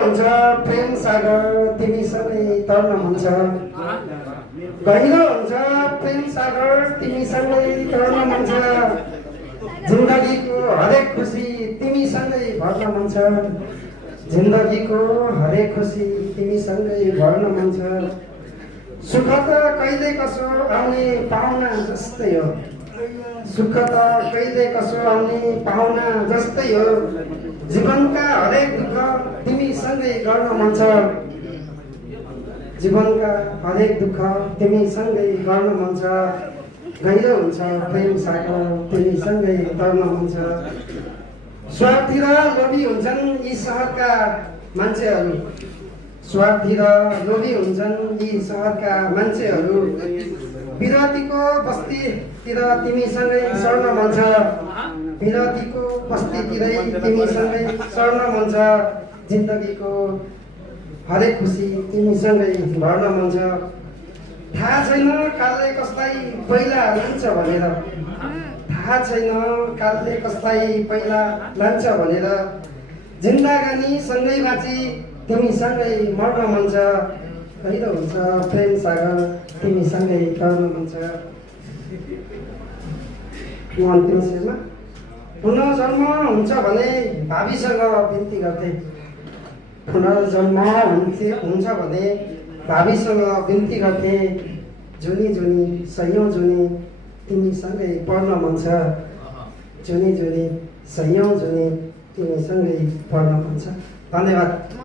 हुन्छ प्रेम सागर तिमीसँगै तर्न हुन्छ गहिरो हुन्छ प्रेम सागर तिमीसँगै तर्न मन छ जिन्दगीको हरेक खुसी तिमीसँगै भर्न मन छ जिन्दगीको हरेक खुसी तिमीसँगै भर्न मन छ सुख त कहिले कसो आउने पाहुना जस्तै हो सुख त कहिले कसो आउने पाहुना जस्तै हो जीवनका हरेक दुःख तिमीसँगै गर्न मन छ जीवनका हरेक दुःख तिमीसँगै गर्न मन छ गहिरो हुन्छ प्रेम सागर तिमीसँगै तर्न मन छ स्वार्थी र लोभी हुन्छन् यी सहरका मान्छेहरू स्वार्थी र लोभी हुन्छन् यी सहरका मान्छेहरू विरतीको बस्तीतिर तिमीसँगै सर्न मन छ विरतीको बस्तीतिरै तिमीसँगै सर्न मन छ जिन्दगीको हरेक खुसी तिमीसँगै भर्न मन छ थाहा छैन कालले कसलाई पहिला लान्छ भनेर थाहा छैन कालले कसलाई पहिला लान्छ भनेर जिन्दगानी सँगै बाँची तिमीसँगै मर्न मन छ गहिरो हुन्छ प्रेम सागर तिमीसँगै तर्न मन छ अन्तिम शेरमा पुनर्जन्म हुन्छ भने भावीसँग बिन्ती गर्थे पुनर्जन्म हुन्छ भने भावीसँग बिन्ती गर्थे जुनी जुनी सयौँ जुनी तिमीसँगै पढ्न मन छ जुनी जुनी सयौँ जुनी तिमीसँगै पढ्न मन छ धन्यवाद।